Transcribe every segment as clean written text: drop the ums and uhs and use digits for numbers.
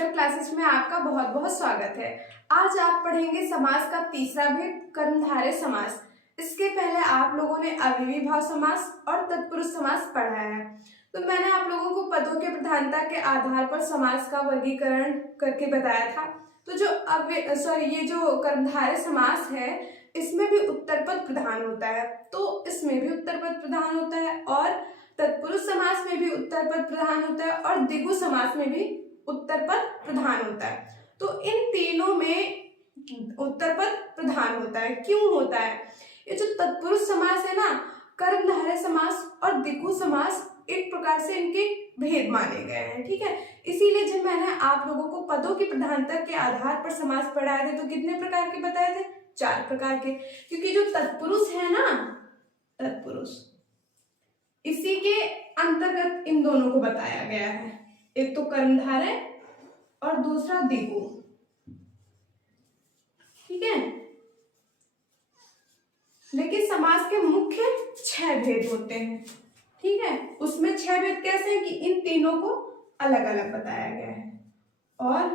Physical classes में आपका बहुत बहुत स्वागत है। आज आप पढ़ेंगे समास का तीसरा भेद कर्मधारय समास। इसके पहले आप लोगों ने अव्ययी भाव समास और तत्पुरुष समास पढ़ा है। तो मैंने आप लोगों को पदों के प्रधानता के आधार पर समास का वर्गीकरण करके बताया था। तो ये जो कर्मधारय समास है इसमें भी उत्तर पद प्रधान होता है, तो इसमें भी उत्तर पद प्रधान होता है, और तत्पुरुष समास में भी उत्तर पद प्रधान होता है, और द्विगु समास में भी उत्तर पद प्रधान होता है। तो इन तीनों में उत्तर पद प्रधान होता है। क्यों होता है? ये जो तत्पुरुष समास है ना, कर्मधारय समास और द्विगु समास, एक प्रकार से इनके भेद माने गए हैं। ठीक है, इसीलिए जब मैंने आप लोगों को पदों की प्रधानता के आधार पर समास पढ़ाए थे तो कितने प्रकार के बताए थे? 4 प्रकार के। क्योंकि जो तत्पुरुष है ना, तत्पुरुष, इसी के अंतर्गत इन दोनों को बताया गया है। एक तो कर्मधारय और दूसरा द्विगु। ठीक है, लेकिन समास के मुख्य 6 भेद होते हैं। ठीक है, उसमें 6 भेद कैसे हैं कि इन तीनों को अलग अलग बताया गया है, और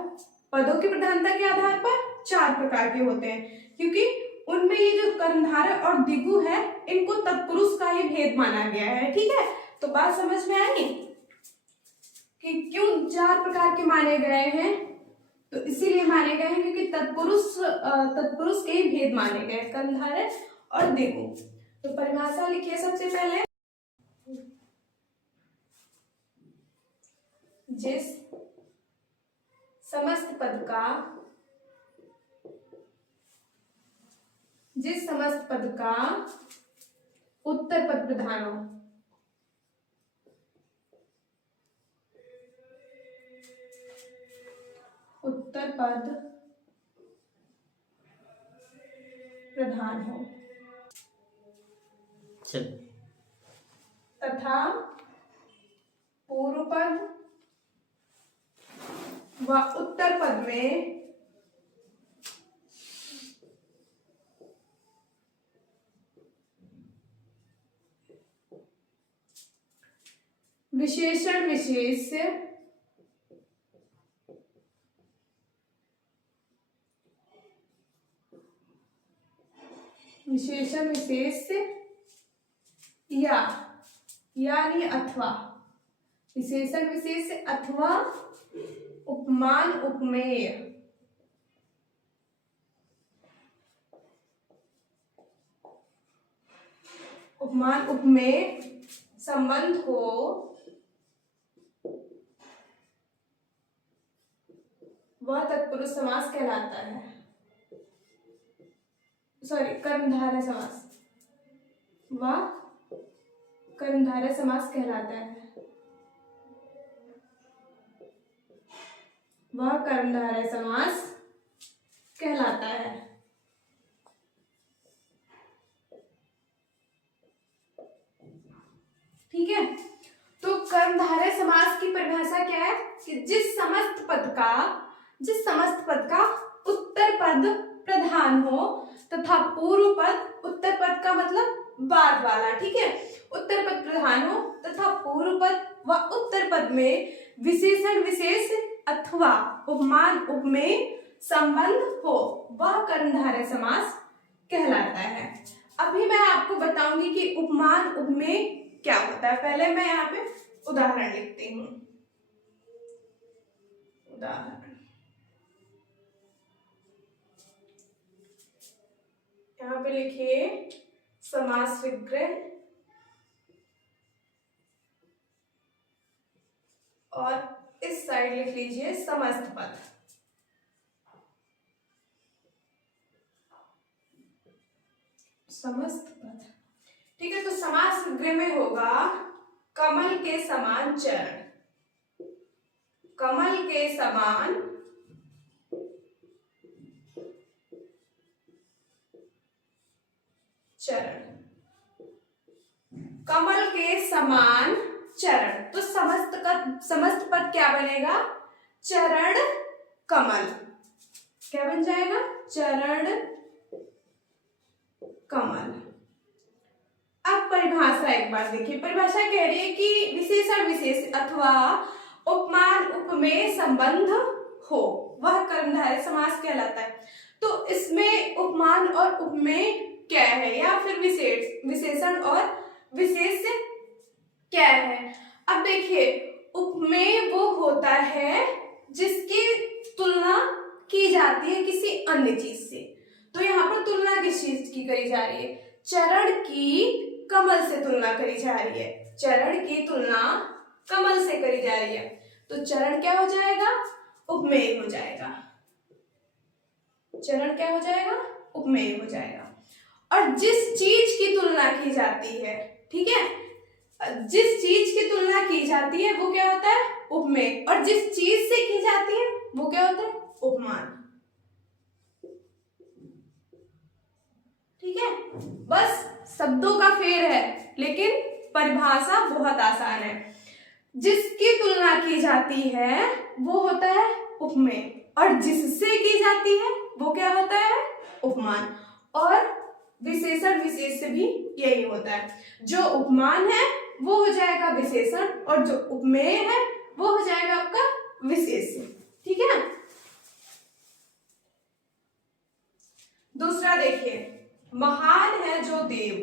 पदों की प्रधानता के आधार पर 4 प्रकार के होते हैं। क्योंकि उनमें ये जो कर्मधारय और द्विगु है, इनको तत्पुरुष का ही भेद माना गया है। ठीक है, तो बात समझ में आई कि क्यों 4 प्रकार के माने गए हैं? तो इसीलिए माने गए हैं क्योंकि तत्पुरुष के ही भेद माने गए, कर्मधारय और द्विगु। तो परिभाषा लिखिए सबसे पहले। जिस समस्त पद का उत्तर पद प्रधान हो, उत्तर पद प्रधान हो, तथा पूर्व पद व उत्तर पद में विशेषण विशेष यानी अथवा, विशेषण विशेष अथवा उपमान उपमेय संबंध हो, वह तत्पुरुष समास कहलाता है। कर्मधारय समास, वह कर्मधारय समास कहलाता है। वह कर्मधारय समास कहलाता है। ठीक है, तो कर्मधारय समास की परिभाषा क्या है कि जिस समस्त पद का उत्तर पद प्रधान हो तथा पूर्व पद, उत्तर पद का मतलब बाद वाला, ठीक है, उत्तर पद प्रधान हो तथा पूर्व पद व उत्तर पद में विशेषण विशेष अथवा उपमान उपमेय संबंध हो, वह कर्मधारय समास कहलाता है। अभी मैं आपको बताऊंगी कि उपमान उपमेय क्या होता है। पहले मैं यहाँ पे उदाहरण लिखती हूँ। उदाहरण, यहाँ पे लिखिए समास विग्रह, और इस साइड लिख लीजिए समस्त पद। समस्त पद, ठीक है। तो समास विग्रह में होगा कमल के समान चरण, कमल के समान चरण, कमल के समान चरण। तो समस्त पद क्या बनेगा? चरण कमल। क्या बन जाएगा? चरण कमल। अब परिभाषा एक बार देखिए। परिभाषा कह रही है कि विशेषण विशेष अथवा उपमान उपमेय संबंध हो, वह कर्मधारय समास कहलाता है। तो इसमें उपमान और उपमेय क्या है, या फिर विशेषण और विशेष क्या है। अब देखिए, उपमेय वो होता है जिसकी तुलना की जाती है किसी अन्य चीज से। तो यहाँ पर तुलना किस चीज की करी जा रही है, चरण की कमल से तुलना करी जा रही है, चरण की तुलना कमल से करी जा रही है। तो चरण क्या हो जाएगा, उपमेय हो जाएगा, चरण क्या हो जाएगा, उपमेय हो जाएगा। और जिस चीज की तुलना की जाती है, ठीक है, जिस चीज की तुलना की जाती है वो क्या होता है, उपमेय, और जिस चीज से की जाती है वो क्या होता है, उपमान। ठीक है, बस शब्दों का फेर है, लेकिन परिभाषा बहुत आसान है। जिसकी तुलना की जाती है वो होता है उपमेय, और जिससे की जाती है वो क्या होता है, उपमान। और विशेषण विशेष से भी यही होता है, जो उपमान है वो हो जाएगा विशेषण, और जो उपमेय है वो हो जाएगा आपका विशेष। ठीक है, दूसरा देखिए, महान है जो देव,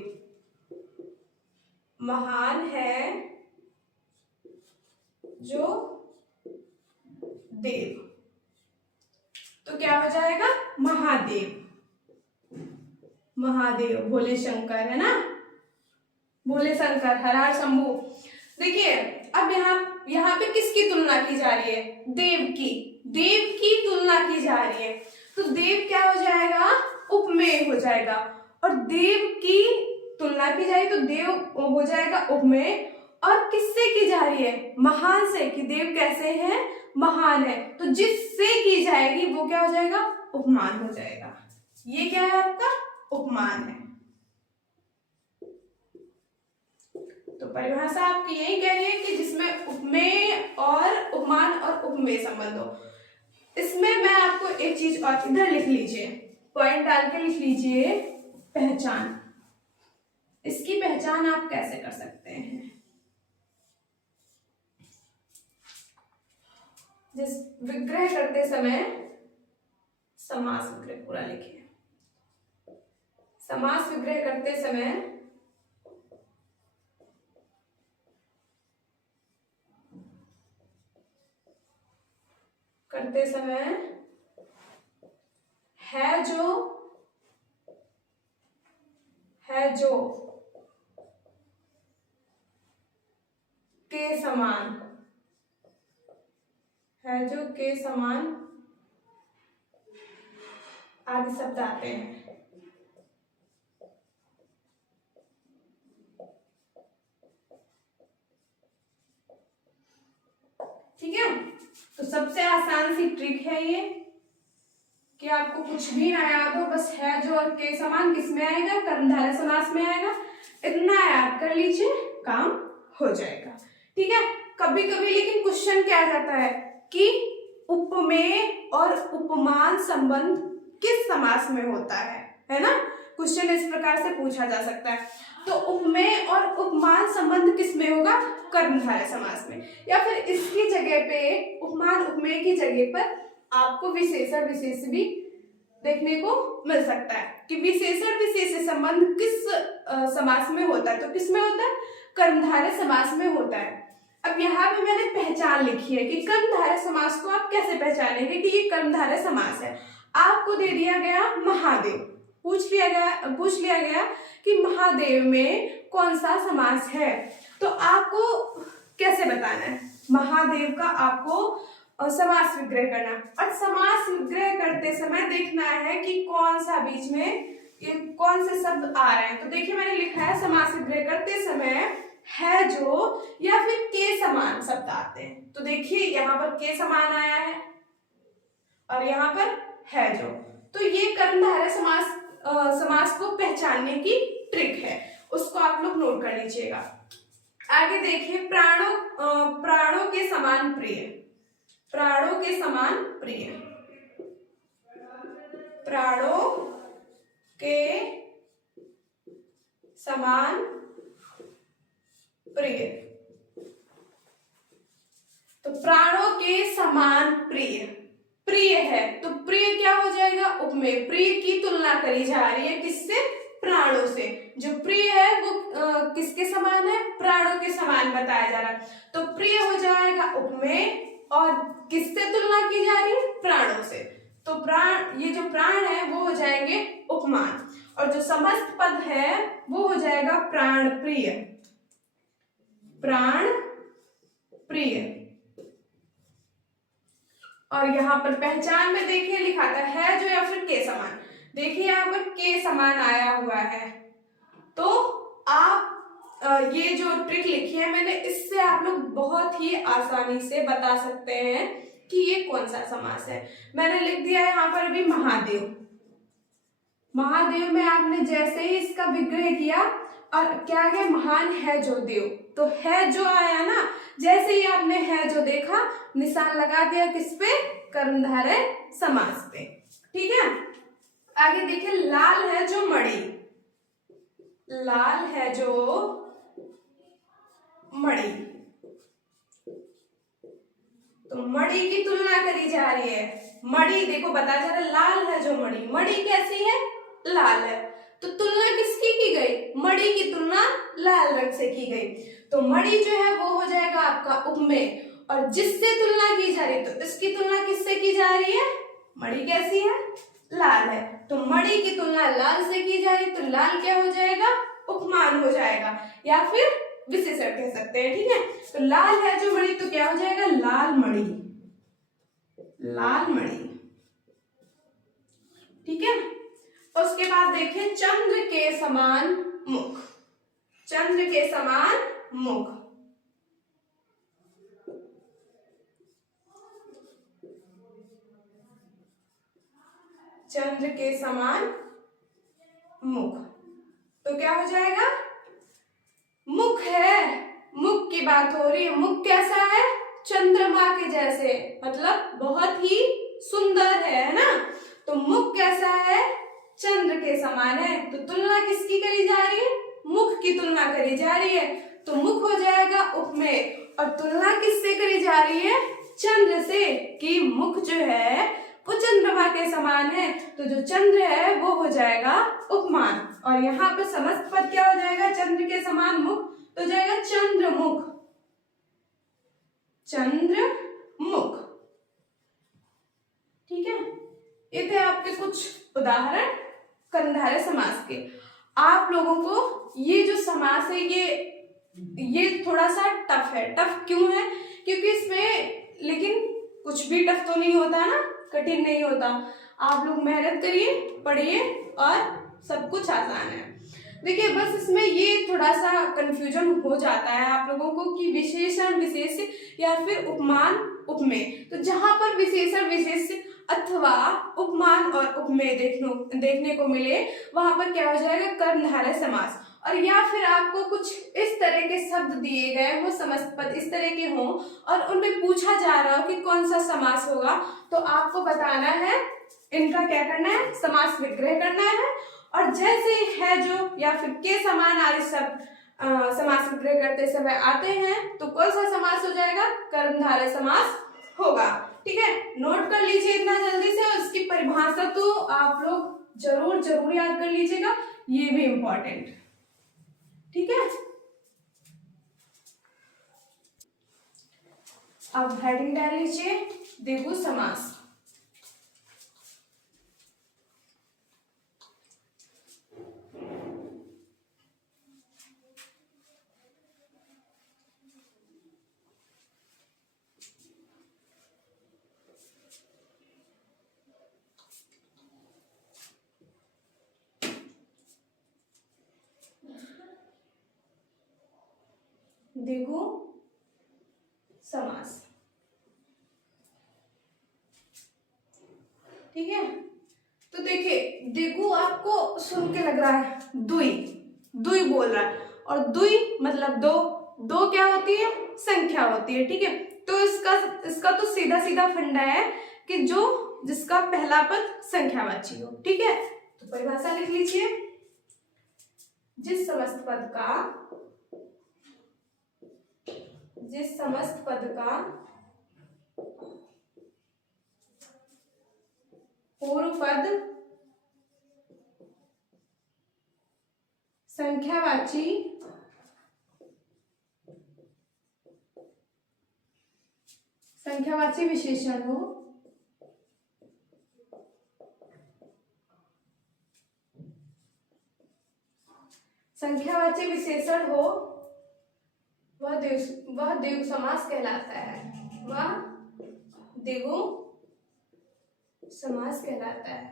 महान है जो देव, तो क्या हो जाएगा, महादेव, महादेव भोले शंकर है ना, भोले शंकर हर हर शंभू। देखिए, अब यहाँ पे किसकी तुलना की जा रही है, देव की, देव की तुलना की जा रही है। तो देव क्या हो जाएगा, उपमेय हो जाएगा, और देव की तुलना की जाए तो देव हो जाएगा उपमेय। और किससे की जा रही है, महान से, कि देव कैसे है, महान है, तो जिससे की जाएगी वो क्या हो जाएगा, उपमान हो जाएगा। ये क्या है आपका, उपमान है। तो परिभाषा आपकी यही कह रही है कि जिसमें उपमेय और उपमान और उपमेय संबंध हो। इसमें मैं आपको एक चीज और, इधर लिख लीजिए, पॉइंट डाल के लिख लीजिए, पहचान। इसकी पहचान आप कैसे कर सकते हैं, जिस विग्रह करते समय, समास विग्रह पूरा लिखिए, समास विग्रह करते समय है जो के समान, है जो के समान आदि शब्द आते हैं। ठीक है, तो सबसे आसान सी ट्रिक है ये, कि आपको कुछ भी ना याद हो, बस है जो और के समान किस में आएगा, कर्मधारय समास में आएगा, इतना याद कर लीजिए, काम हो जाएगा। ठीक है, कभी कभी लेकिन क्वेश्चन क्या आ जाता है कि उपमेय और उपमान संबंध किस समास में होता है ना, क्वेश्चन इस प्रकार से पूछा जा सकता है। तो उपमेय और उपमान संबंध किस में होगा, कर्मधारय समास में, या फिर इसकी जगह पे उपमान उपमेय की जगह पर आपको विशेषण विशेष भी देखने को मिल सकता है, कि विशेषण विशेष संबंध किस समास में होता है, तो किस में होता है, कर्मधारय समास में होता है। अब यहाँ पे मैंने पहचान लिखी है कि कर्मधारय समास को आप कैसे पहचानेंगे कि ये कर्मधारय समास है। आपको दे दिया गया महादेव, पूछ लिया गया कि महादेव में कौन सा समास है, तो आपको कैसे बताना है, महादेव का आपको समास विग्रह करना, और समास विग्रह करते समय देखना है कि कौन सा बीच में ये कौन से शब्द आ रहे हैं। तो देखिए, मैंने लिखा है समास विग्रह करते समय है जो या फिर के समान शब्द आते हैं। तो देखिए, यहाँ पर के समान आया है और यहाँ पर है जो, तो ये कर्मधारय समास को पहचानने की ट्रिक है, उसको आप लोग नोट कर लीजिएगा। आगे देखिए, प्राणों के समान प्रिय, प्राणों के समान प्रिय, प्राणों के समान प्रिय, तो प्राणों के समान प्रिय, प्रिय है, तो प्रिय क्या हो जाएगा? उपमेय। प्रिय की तुलना करी जा रही है किससे? प्राणों से। जो प्रिय है वो किसके समान है? प्राणों के समान बताया जा रहा है, तो प्रिय हो जाएगा उपमेय, और किससे तुलना की जा रही है? प्राणों से। तो प्राण, ये जो प्राण है वो हो जाएंगे उपमान, और जो समस्त पद है वो हो जाएगा प्राण प्रिय। प्राण प्रिय। और यहाँ पर पहचान में देखिए लिखा था है जो या फिर के समान। देखिए यहाँ पर के समान आया हुआ है, तो आप ये जो ट्रिक लिखी है मैंने, इससे आप लोग बहुत ही आसानी से बता सकते हैं कि ये कौन सा समास है। मैंने लिख दिया है यहाँ पर अभी महादेव। महादेव में आपने जैसे ही इसका विग्रह किया और क्या है? महान है जो देव, तो है जो आया ना, जैसे ही आपने है जो देखा निशान लगा दिया किस पे? कर्मधारय समास पे। ठीक है, आगे देखिए लाल है जो मणि। लाल है जो मणि, तो मणि की तुलना करी जा रही है। मणि देखो बताया जा रहा है लाल है जो मणि। मणि कैसी है? लाल है, तो तुलना किसकी की गई? मणि की तुलना लाल रंग से की गई, तो मणि जो है वो हो जाएगा आपका उपमेय। और जिससे तुलना की जा रही है, तो इसकी तुलना किससे की जा रही है? मणि कैसी है? लाल है, तो मणि की तुलना लाल से की जा रही है, तो लाल क्या हो जाएगा? उपमान हो जाएगा, या फिर विशेषण कह सकते हैं। ठीक है, तो लाल है जो मणि, तो क्या हो जाएगा? लाल मणि। लाल मणि। ठीक है, उसके बाद देखिए चंद्र के समान मुख। चंद्र के समान मुख, चंद्र के समान मुख, तो क्या हो जाएगा? मुख है, मुख की बात हो रही है। मुख कैसा है? चंद्रमा के जैसे, मतलब बहुत ही सुंदर है ना। तो मुख कैसा है? चंद्र के समान है, तो तुलना किसकी करी जा रही है? मुख की तुलना करी जा रही है, तो मुख हो जाएगा उपमेय। और तुलना किससे करी जा रही है? चंद्र से, कि मुख जो है वो चंद्रमा के समान है, तो जो चंद्र है वो हो जाएगा उपमान। और यहाँ पर समस्त पद क्या हो जाएगा? चंद्र के समान मुख, तो जाएगा चंद्रमुख। चंद्रमुख। ठीक है, ये थे आपके कुछ उदाहरण कर्मधारय समास के। आप लोगों को ये जो समास है ये थोड़ा सा टफ है। टफ क्यों है? क्योंकि इसमें लेकिन कुछ भी टफ तो नहीं होता ना, कठिन नहीं होता। आप लोग मेहनत करिए, पढ़िए और सब कुछ आसान है। देखिए बस इसमें ये थोड़ा सा कंफ्यूजन हो जाता है आप लोगों को कि विशेषण विशेष्य या फिर उपमान उपमेय। तो जहां पर विशेषण विशेष्य अथवा उपमान और उपमेय देखने को मिले, वहां पर क्या हो जाएगा? कर्मधारय समास। और या फिर आपको कुछ इस तरह के शब्द दिए गए हो, समस्त पद इस तरह के हों, और उनमें पूछा जा रहा हो कि कौन सा समास होगा, तो आपको बताना है, इनका क्या करना है? समास विग्रह करना है। और जैसे है जो या फिर के समान आदि शब्द समास विग्रह करते समय आते हैं, तो कौन सा समास हो जाएगा? कर्मधारय समास होगा। ठीक है, नोट कर लीजिए इतना जल्दी से। उसकी परिभाषा तो आप लोग जरूर याद कर लीजिएगा, ये भी इंपॉर्टेंट। ठीक है, अब हेडिंग डाल लीजिए द्विगु समास। द्विगु समास। ठीक है, तो देखिए द्विगु आपको सुन के लग रहा है दुई, दुई बोल रहा है, और दुई मतलब दो। दो क्या होती है? संख्या होती है। ठीक है, तो इसका तो सीधा सीधा फंडा है कि जो जिसका पहला पद संख्यावाची हो। ठीक है, तो परिभाषा लिख लीजिए। जिस समस्त पद का पूर्व पद संख्यावाची विशेषण हो, संख्यावाची विशेषण हो, वह द्विगु समास कहलाता है। वह द्विगु समास कहलाता है।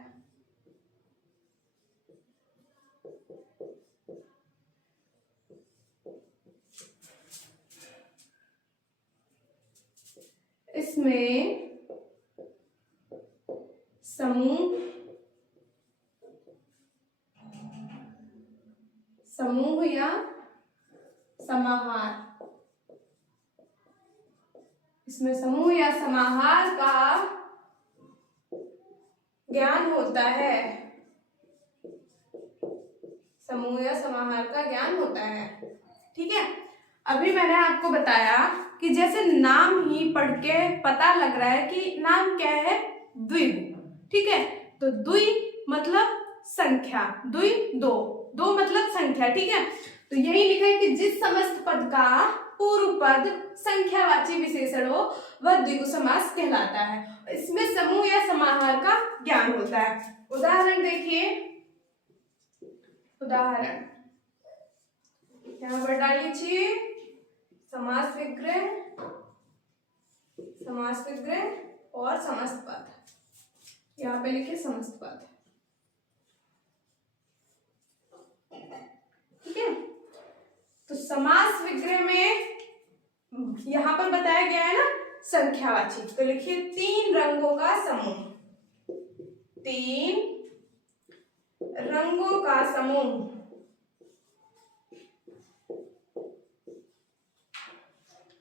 इसमें समूह या समाहार, इसमें समूह या समाहार का ज्ञान होता है। समूह या समाहार का ज्ञान होता है। ठीक है, अभी मैंने आपको बताया कि जैसे नाम ही पढ़ के पता लग रहा है कि नाम क्या है, द्विगु। ठीक है, तो द्वि मतलब संख्या, द्वि दो, दो मतलब संख्या। ठीक है, तो यही लिखा है कि जिस समस्त पद का पूर्व पद संख्यावाची विशेषण हो वह द्विगु समास कहलाता है। इसमें समूह या समाहार का ज्ञान होता है। उदाहरण देखिए, उदाहरण यहाँ पर डाल लीजिए, समास विग्रह और समस्त पद। यहाँ पे लिखिए समस्त पद। ठीक है, तो समास विग्रह में यहां पर बताया गया है ना संख्यावाची, तो लिखिए तीन रंगों का समूह, तीन रंगों का समूह,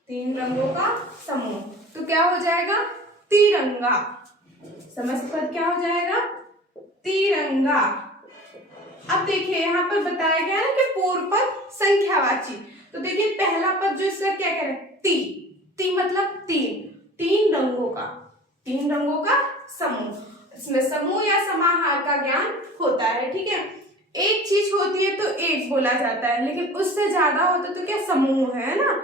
तीन रंगों का समूह। तो क्या हो जाएगा, तिरंगा। समस्त पद क्या हो जाएगा, तिरंगा। अब देखिए यहाँ पर बताया गया है कि पूर्व पद संख्यावाची, तो देखिए पहला पद जो इसका क्या कह रहे हैं, ती मतलब तीन, तीन रंगों का समूह। इसमें समूह या समाहार का ज्ञान होता है। ठीक है, एक चीज होती है तो एक बोला जाता है, लेकिन उससे ज्यादा होता तो क्या समूह है ना।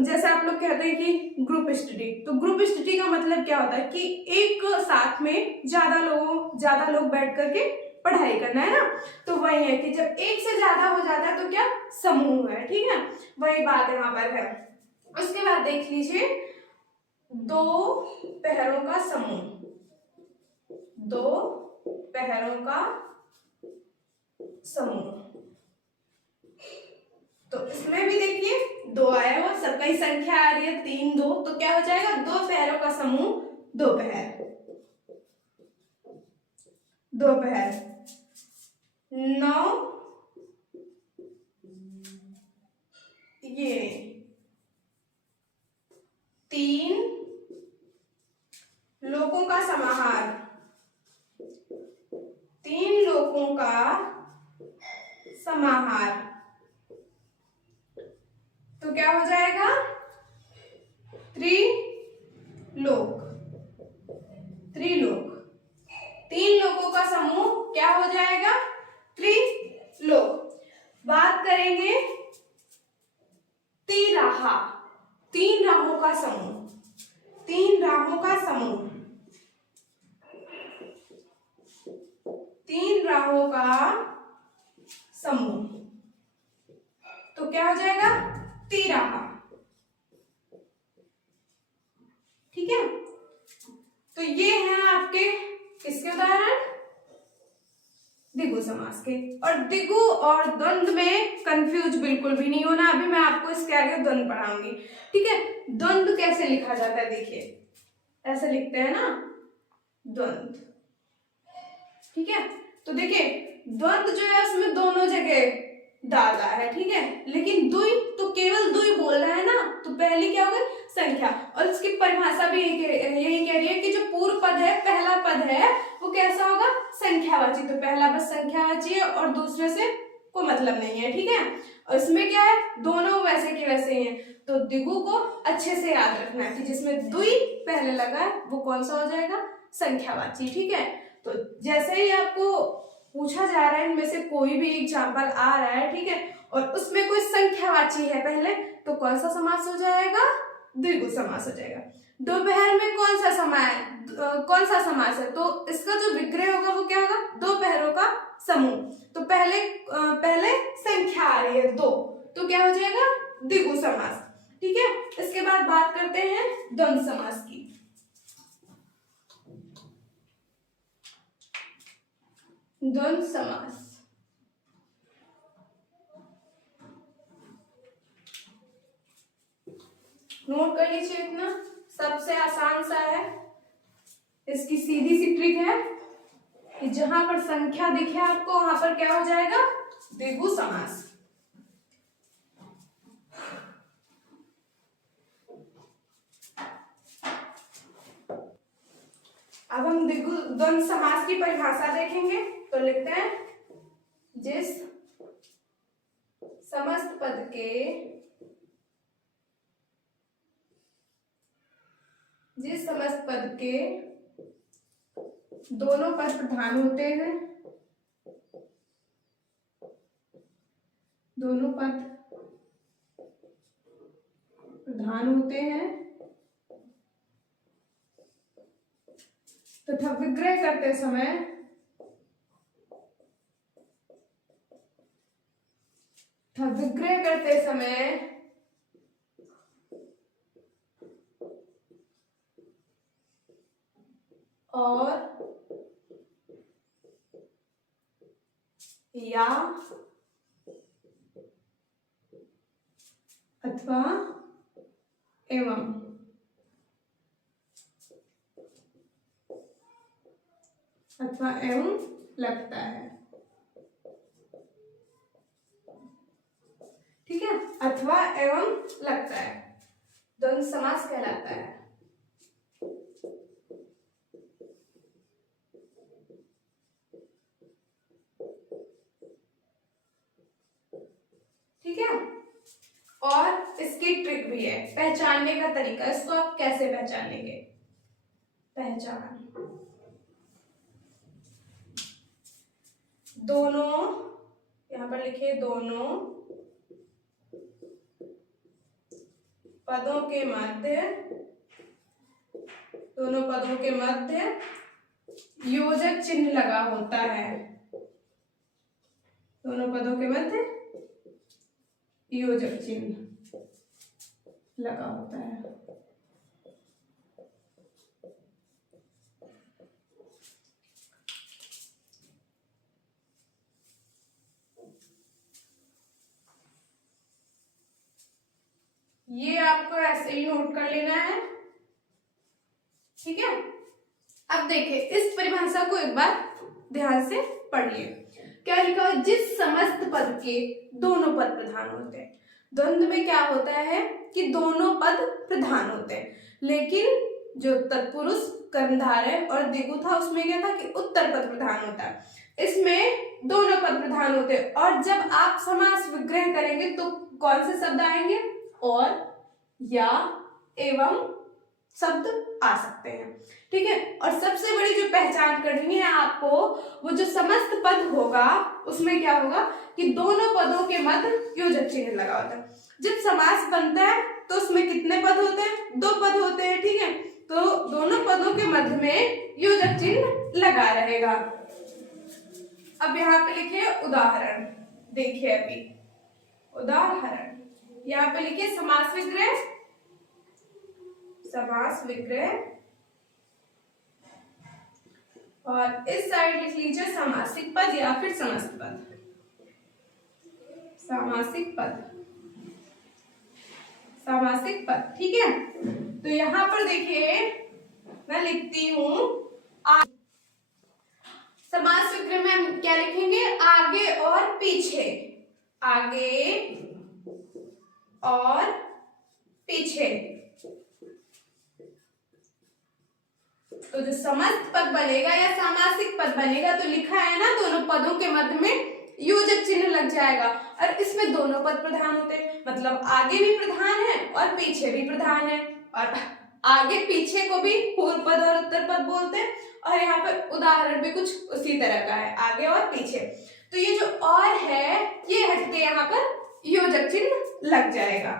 जैसे आप लोग कहते हैं कि ग्रुप स्टडी, तो ग्रुप स्टडी का मतलब क्या होता है कि एक साथ में ज्यादा लोग बैठ करके पढ़ाई करना है ना। तो वही है कि जब एक से ज्यादा हो जाता है तो क्या समूह है। ठीक है, वही बात यहाँ पर है। उसके बाद देख लीजिए, दो पैरों का समूह, दो पैरों का समूह। तो इसमें भी देखिए दो आया हुआ, सबका ही संख्या आ रही है 3 2, तो क्या हो जाएगा, दो पैरों का समूह, दो पैर, दो पैर। 9 ये 3 लोगों का समाहार, 3 लोगों का समाहार, तो क्या हो जाएगा, त्रिलोक। 3 लोगों का समूह क्या हो जाएगा, त्रिलोक। बात करेंगे तिराहा, 3 राहों का समूह, 3 राहों का समूह, 3 राहों का समूह, तो क्या हो जाएगा, तिराहा। ठीक है, तो ये हैं आपके किसके उदाहरण, द्विगु समास के। और द्विगु और द्वंद्व में कंफ्यूज बिल्कुल भी नहीं होना, अभी मैं आपको इसके आगे द्वंद्व पढ़ाऊंगी। ठीक है, द्वंद्व कैसे लिखा जाता है, देखिए ऐसे लिखते हैं ना, द्वंद्व। ठीक है, तो देखिए द्वंद्व जो है उसमें दोनों जगह डाला है। ठीक है, लेकिन दुई तो केवल दुई बोल रहा है ना, तो पहली क्या होगी, संख्या। और इसकी परिभाषा भी यही कह रही है कि जो पूर्व पद है, पहला पद है, वो कैसा होगा, संख्यावाची। तो पहला पद संख्यावाची है और दूसरे से कोई मतलब नहीं है। ठीक है, और इसमें क्या है, दोनों वैसे के वैसे ही हैं। तो द्विगु को अच्छे से याद रखना है कि जिसमें दुई पहले लगा है वो कौन सा हो जाएगा, संख्यावाची। ठीक है, तो जैसे ही आपको पूछा जा रहा है इनमें से कोई भी एग्जाम्पल आ रहा है, ठीक है, और उसमें कोई संख्यावाची है पहले, तो कौन सा समास हो जाएगा? द्विगु समास हो जाएगा। दोपहर में कौन सा समास है? तो इसका जो विग्रह होगा वो क्या होगा? दो पहरों का समूह। तो पहले संख्या आ रही है 2, तो क्या हो जाएगा? द्विगु समास। ठीक है, इसके बाद बात करते हैं द्वंद्व समास की। द्वंद्व समास नोट कर लीजिए, इतना सबसे आसान सा है। इसकी सीधी सी ट्रिक है कि जहां पर संख्या दिखे आपको वहां पर क्या हो जाएगा? द्विगु समास। अब हम द्वंद्व समास की परिभाषा देखेंगे, तो लिखते हैं जिस समस्त पद के दोनों पद प्रधान होते हैं, तथा विग्रह करते समय और या अथवा एवं लगता है। ठीक है, अथवा एवं लगता है, द्वंद्व समास कहलाता है। ठीक है, और इसकी ट्रिक भी है, पहचानने का तरीका। इसको आप कैसे पहचानेंगे? पहचान दोनों, यहां पर लिखिए दोनों पदों के मध्य योजक चिन्ह लगा होता है। दोनों पदों के मध्य योजक चिन्ह लगा होता है। ये आपको ऐसे ही नोट कर लेना है। ठीक है, अब देखिए इस परिभाषा को एक बार ध्यान से पढ़िए। क्या लिखा है? जिस समस्त पद के दोनों पद प्रधान होते हैं। द्वंद्व में क्या होता है कि दोनों पद प्रधान होते हैं, लेकिन जो तत्पुरुष, कर्मधारय और द्विगु था उसमें क्या था कि उत्तर पद प्रधान होता है। इसमें दोनों पद प्रधान होते हैं, और जब आप समास विग्रह करेंगे तो कौन से शब्द आएंगे? और या एवं शब्द आ सकते हैं। ठीक है, और सबसे बड़ी जो पहचान करनी है आपको, वो जो समस्त पद होगा उसमें क्या होगा कि दोनों पदों के मध्य योजक चिन्ह लगा होता है। जब समास बनता है तो उसमें कितने पद होते हैं? 2 पद होते हैं। ठीक है, तो दोनों पदों के मध्य में योजक चिन्ह लगा रहेगा। अब यहाँ पे लिखिए उदाहरण, देखिए अभी उदाहरण यहाँ पे लिखिए समास विग्रह, और इस साइड लिख लीजिए सामासिक पद या फिर समस्त पद। सामासिक पद। ठीक है, तो यहां पर देखिए मैं लिखती हूं समास विग्रह में हम क्या लिखेंगे? आगे और पीछे, आगे और पीछे। तो जो समस्त पद बनेगा या सामासिक पद बनेगा, तो लिखा है ना दोनों पदों के मध्य में योजक चिन्ह लग जाएगा, और इसमें दोनों पद प्रधान होते हैं, मतलब आगे भी प्रधान है और पीछे भी प्रधान है। और आगे पीछे को भी पूर्व पद और उत्तर पद बोलते हैं, और यहाँ पर उदाहरण भी कुछ उसी तरह का है, आगे और पीछे। तो ये जो और है ये हट के यहाँ पर योजक चिन्ह लग जाएगा।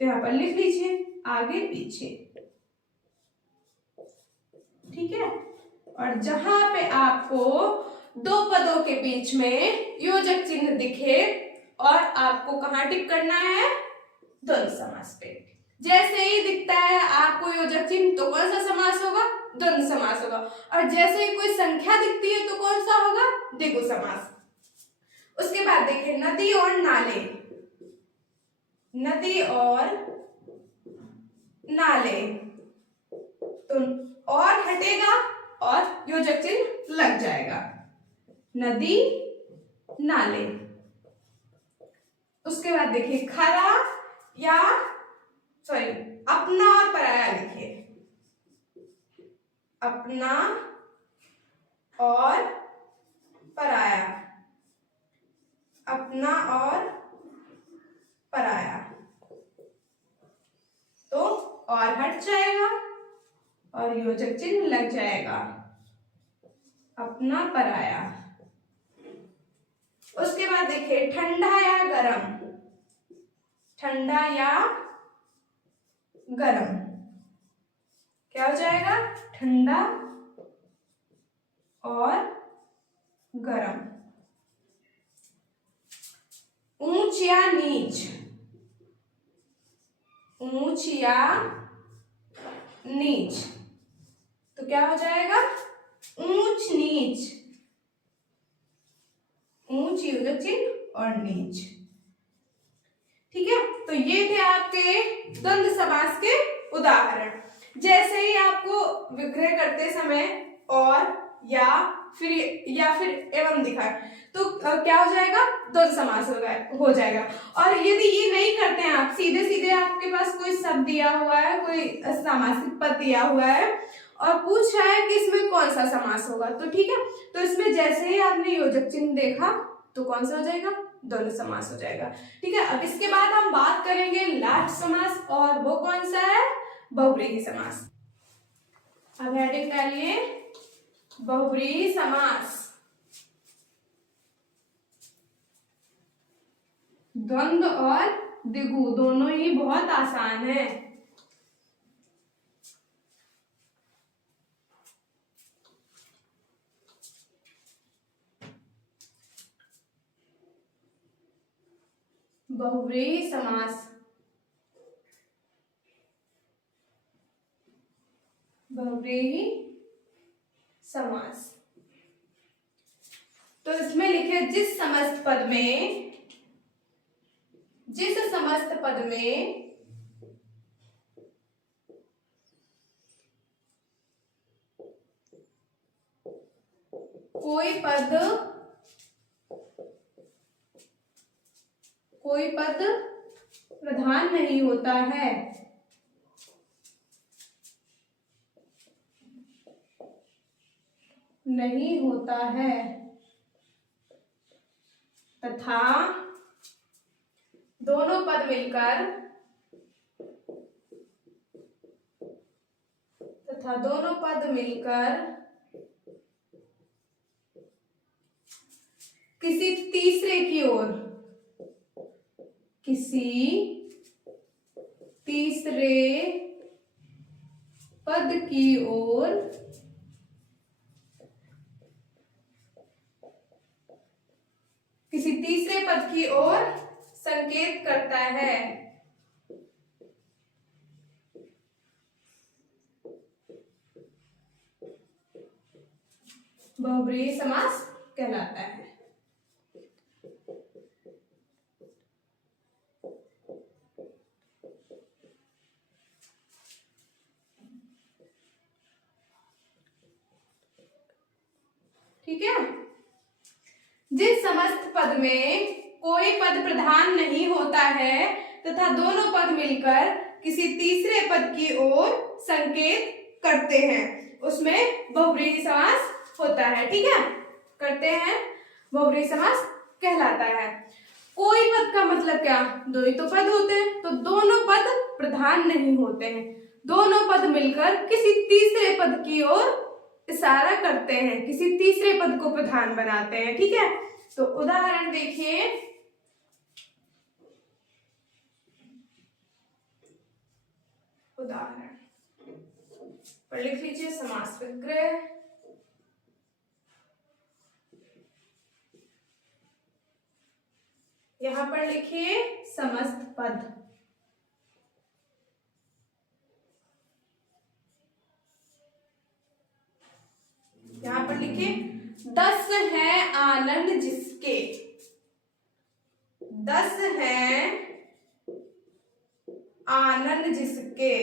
तो यहाँ पर लिख लीजिए आगे पीछे, ठीक है। और जहां पे आपको दो पदों के बीच में योजक चिन्ह दिखे और आपको कहाँ टिक करना है, द्वंद्व समास पे। जैसे ही दिखता है आपको योजक चिन्ह तो कौन सा समास होगा, द्वंद्व समास होगा। और जैसे ही कोई संख्या दिखती है तो कौन सा होगा, द्विगु समास। उसके बाद देखिए नदी और नाले, नदी और नाले, तो और हटेगा और योजक चिन्ह लग जाएगा, नदी नाले। उसके बाद देखिए खरा या सॉरी अपना और पराया लिखिए, अपना और पराया, अपना और पराया, तो और हट जाएगा और योजक चिन्ह लग जाएगा, अपना पराया। उसके बाद देखिए ठंडा या गरम, ठंडा या गरम, क्या हो जाएगा, ठंडा और गरम। ऊंच या नीच, ऊंच या नीच, तो क्या हो जाएगा, ऊंच नीच, ऊंच योजक चिन्ह और नीच, ठीक है। तो ये थे आपके द्वंद्व समास के उदाहरण। जैसे ही आपको विग्रह करते समय और या फिर एवं दिखा तो क्या हो जाएगा, द्वंद्व समास हो जाएगा। और यदि ये नहीं करते हैं आप, सीधे सीधे आपके पास कोई शब्द दिया हुआ है, कोई सामासिक पद दिया हुआ है और पूछ रहा है कि इसमें कौन सा समास होगा, तो ठीक है, तो इसमें जैसे ही आपने योजक चिन्ह देखा तो कौन सा हो जाएगा, द्वंद्व समास हो जाएगा, ठीक है। अब इसके बाद हम बात करेंगे लाट समास, और वो कौन सा है, बहुव्रीहि समास। अब हेडिंग डालिए बहुव्रीहि समास। द्वंद्व और द्विगु दोनों ही बहुत आसान है। बहुव्रीहि समास, बहुव्रीहि समास, तो इसमें लिखे जिस समस्त पद में कोई पद प्रधान नहीं होता है, तथा दोनों पद मिलकर किसी तीसरे पद की ओर संकेत करता है। बहुव्रीहि समास कहलाता है। ठीक है, जिस समस्त पद में कोई पद प्रधान नहीं होता है तथा दोनों पद मिलकर किसी तीसरे पद की ओर संकेत करते हैं, उसमें बहुव्रीहि समास होता है, ठीक है, करते हैं, बहुव्रीहि समास कहलाता है। कोई पद का मतलब क्या, दो ही तो पद होते हैं, तो दोनों पद प्रधान नहीं होते हैं, दोनों पद मिलकर किसी तीसरे पद की ओर इशारा करते हैं, किसी तीसरे पद को प्रधान बनाते हैं। ठीक है, तो उदाहरण देखिए, उदाहरण पर लिख लीजिए समास विग्रह। यहां पर लिखिए समस्त पद। यहां पर लिखिए 10 है आनंद जिसके, 10 है आनंद जिसके।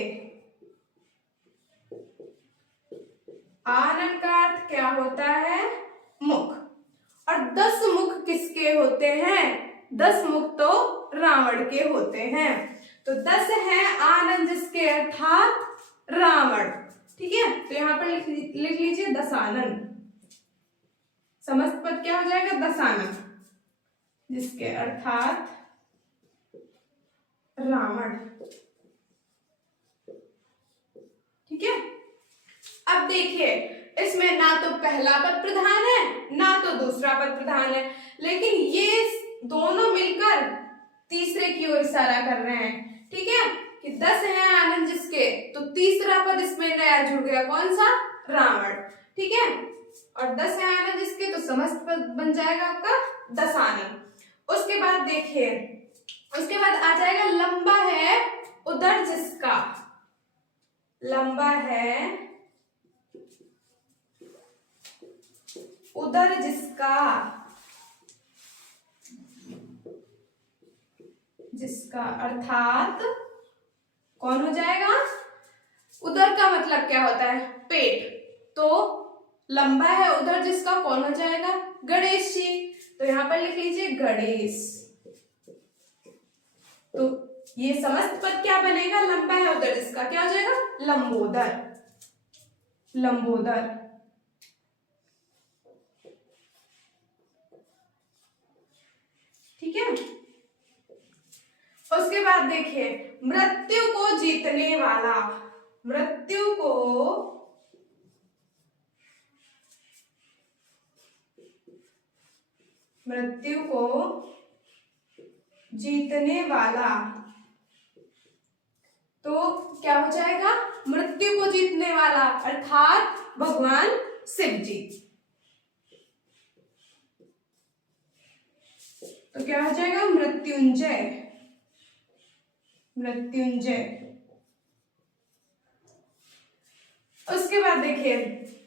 आनंद का अर्थ क्या होता है? मुख। और 10 मुख किसके होते हैं? 10 मुख तो रावण के होते हैं। तो 10 है आनंद जिसके अर्थात रावण। ठीक है, तो यहां पर लिख लीजिए दशानन। समस्त पद क्या हो जाएगा? दशानन जिसके अर्थात रावण। ठीक है, अब देखिए इसमें ना तो पहला पद प्रधान है ना तो दूसरा पद प्रधान है, लेकिन ये दोनों मिलकर तीसरे की ओर इशारा कर रहे हैं। ठीक है, कि 10 है आनंद जिसके, तो तीसरा पद इसमें नया जुड़ गया, कौन सा? रावण। ठीक है, और 10 है आनंद जिसके, तो समस्त पद बन जाएगा आपका दशानन। उसके बाद देखिए, उसके बाद आ जाएगा लंबा है उदर जिसका। लंबा है उदर जिसका, जिसका अर्थात कौन हो जाएगा? उदर का मतलब क्या होता है? पेट। तो लंबा है उदर जिसका कौन हो जाएगा? गणेश जी। तो यहां पर लिख लीजिए गणेश। तो ये समस्त पद क्या बनेगा? लंबा है उदर जिसका क्या हो जाएगा? लंबोदर। लंबोदर। ठीक है, उसके बाद देखिए मृत्यु को जीतने वाला। मृत्यु को जीतने वाला, तो क्या हो जाएगा? मृत्यु को जीतने वाला अर्थात भगवान शिव जी। तो क्या हो जाएगा? मृत्युंजय। मृत्युंजय। उसके बाद देखिए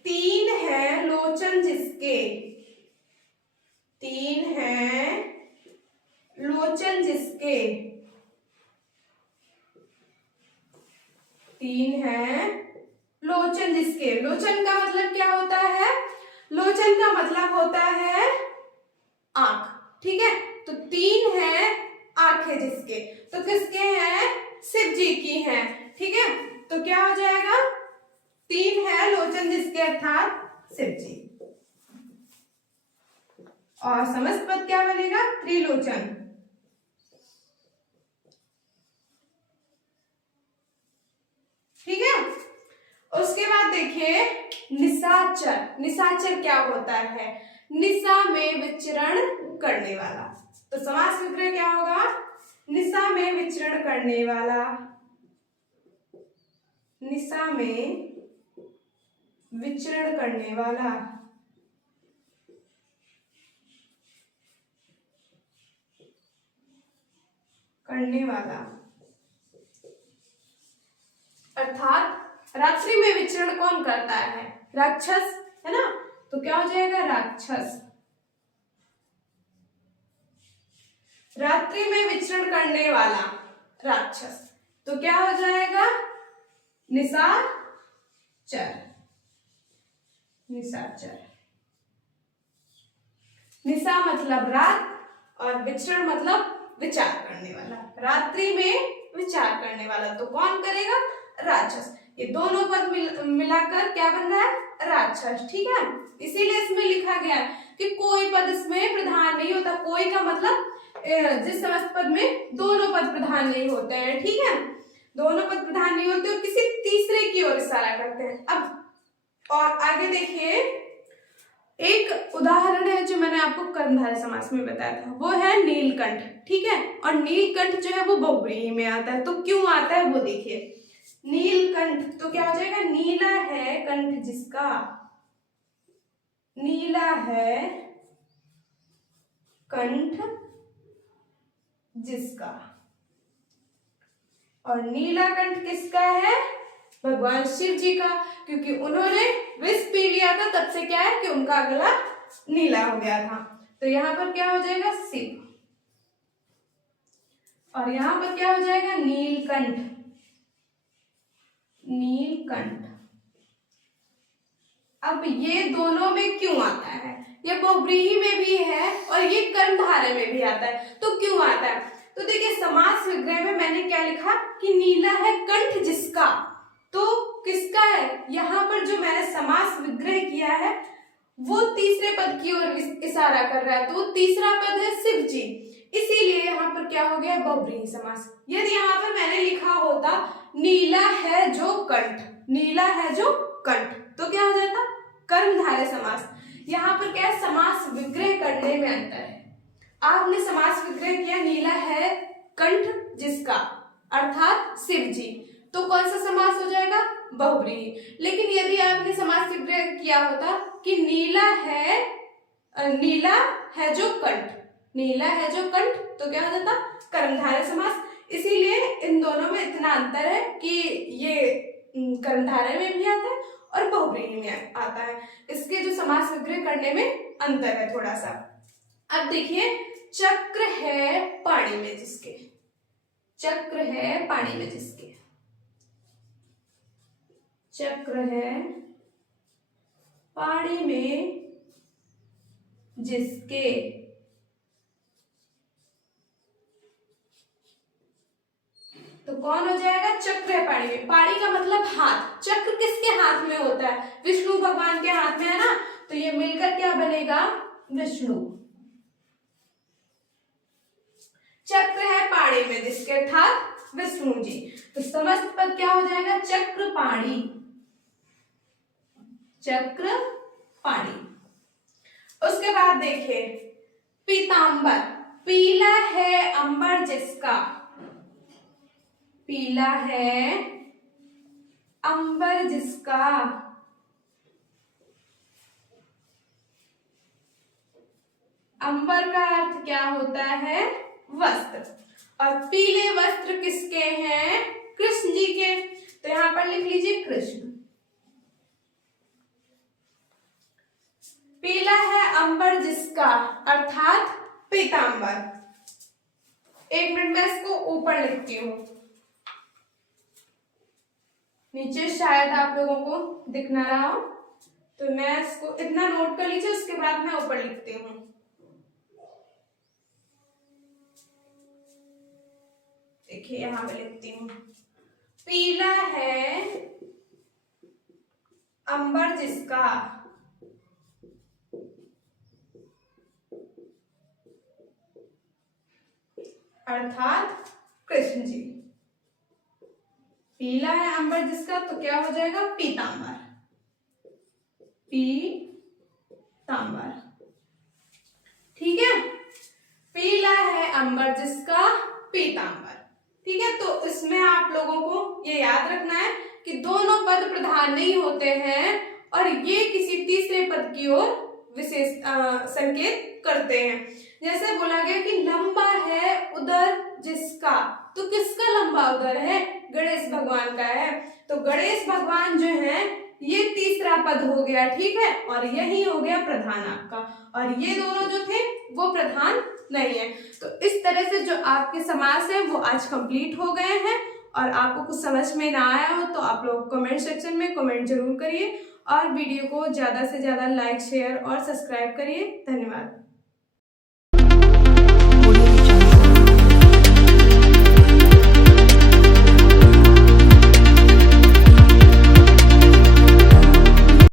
3 है लोचन जिसके। 3 है लोचन जिसके। 3 है लोचन जिसके। लोचन का मतलब क्या होता है? लोचन का मतलब होता है आंख। ठीक है, तो 3 है आंखें जिसके, तो किसके हैं? शिव जी की हैं। ठीक है, तो क्या हो जाएगा? 3 है लोचन जिसके अर्थात शिव जी। और समस्त पद क्या बनेगा? त्रिलोचन। ठीक है, उसके बाद देखिए निशाचर। निशाचर क्या होता है? निशा में विचरण करने वाला। तो समास विग्रह क्या होगा? निशा में विचरण करने वाला। निशा में विचरण करने वाला। करने वाला अर्थात रात्रि में विचरण कौन करता है? राक्षस, है ना? तो क्या हो जाएगा? राक्षस। रात्रि में विचरण करने वाला राक्षस, तो क्या हो जाएगा? निशाचर। निशाचर। निशा मतलब रात और विचरण मतलब विचार करने वाला। रात्रि में विचार करने वाला तो कौन करेगा? राक्षस। ये दोनों पद मिलाकर क्या बन रहा है? राक्षस। ठीक है, इसीलिए इसमें लिखा गया कि कोई पद इसमें प्रधान नहीं होता। कोई का मतलब जिस समस्त पद में दोनों पद प्रधान नहीं होते हैं। ठीक है, दोनों पद प्रधान नहीं होते और किसी तीसरे की ओर इशारा करते हैं। अब और आगे देखिए, एक उदाहरण है जो मैंने आपको कर्मधारय समास में बताया था, वो है नीलकंठ। ठीक है, और नीलकंठ जो है वो बहुव्रीहि में आता है। तो क्यों आता है वो देखिए, नीलकंठ तो क्या हो जाएगा, नीला है कंठ जिसका, नीला है कंठ जिसका। और नीला कंठ किसका है, भगवान शिव जी का, क्योंकि उन्होंने विष पी लिया था, तब से क्या है कि उनका गला नीला हो गया था। तो यहां पर क्या हो जाएगा, शिव, और यहां पर क्या हो जाएगा, नीलकंठ, नीलकंठ। अब ये दोनों में क्यों आता है, ये बहुव्रीहि में भी है और ये कर्मधारय में भी आता है। तो क्यों आता है, तो देखिए समास विग्रह में मैंने क्या लिखा कि नीला है कंठ जिसका, तो किसका है, यहाँ पर जो मैंने समास विग्रह किया है वो तीसरे पद की ओर इशारा कर रहा है, तो तीसरा पद है शिव जी, इसीलिए यहाँ पर क्या हो गया, बहुव्रीहि समास। यदि यहाँ पर मैंने लिखा होता नीला है जो कंठ, नीला है जो कंठ, तो क्या हो जाता, कर्मधारय समास। यहाँ पर क्या है, समास विग्रह करने में अंतर है। आपने समास विग्रह किया नीला है कंठ जिसका, अर्थात शिव जी, तो कौन सा समास हो जाएगा, बहुव्रीहि। लेकिन यदि आपने समास विग्रह किया होता कि नीला है जो कंठ, नीला है जो कंठ, तो क्या हो जाता, कर्मधारय समास। इसीलिए इन दोनों में इतना अंतर है कि ये कर्मधारय में भी आता है और बहुव्रीहि में आता है। इसके जो समास विग्रह करने में अंतर है थोड़ा सा। अब देखिए, चक्र है पानी में जिसके, चक्र है पानी में जिसके, चक्र है पानी में जिसके, तो कौन हो जाएगा, चक्र है पानी में। पानी का मतलब हाथ, चक्र किसके हाथ में होता है, विष्णु भगवान के हाथ में है ना, तो ये मिलकर क्या बनेगा, विष्णु। चक्र है पानी में जिसके, अर्थात विष्णु जी, तो समस्त पद क्या हो जाएगा, चक्र पाणी, चक्र पाणी। उसके बाद देखिए, पीतांबर, पीला है अंबर जिसका, पीला है अंबर जिसका, अंबर का अर्थ क्या होता है, वस्त्र, और पीले वस्त्र किसके हैं, कृष्ण जी के, तो यहां पर लिख लीजिए कृष्ण। पीला है अंबर जिसका, अर्थात पीतांबर। एक मिनट में इसको ऊपर लिखती हूं, नीचे शायद आप लोगों को दिख ना रहा हो, तो मैं इसको इतना नोट कर लीजिए, उसके बाद मैं ऊपर लिखती हूँ। देखिए यहां पे लिखती हूँ, पीला है अंबर जिसका, अर्थात कृष्ण जी। पीला है अंबर जिसका, तो क्या हो जाएगा, पीतांबर, पीतांबर। ठीक है, पीला है अंबर जिसका, पीतांबर। ठीक है, तो इसमें आप लोगों को ये याद रखना है कि दोनों पद प्रधान नहीं होते हैं और ये किसी तीसरे पद की ओर विशेष संकेत करते हैं। जैसे बोला गया कि लंबा है उदर जिसका, तो किसका लंबा उदर है, गणेश भगवान का है, तो गणेश भगवान जो है ये तीसरा पद हो गया। ठीक है, और यही हो गया प्रधान आपका, और ये दोनों जो थे वो प्रधान नहीं है। तो इस तरह से जो आपके समास है वो आज कंप्लीट हो गए हैं, और आपको कुछ समझ में ना आया हो तो आप लोग कमेंट सेक्शन में कमेंट जरूर करिए, और वीडियो को ज़्यादा से ज़्यादा लाइक, शेयर और सब्सक्राइब करिए। धन्यवाद।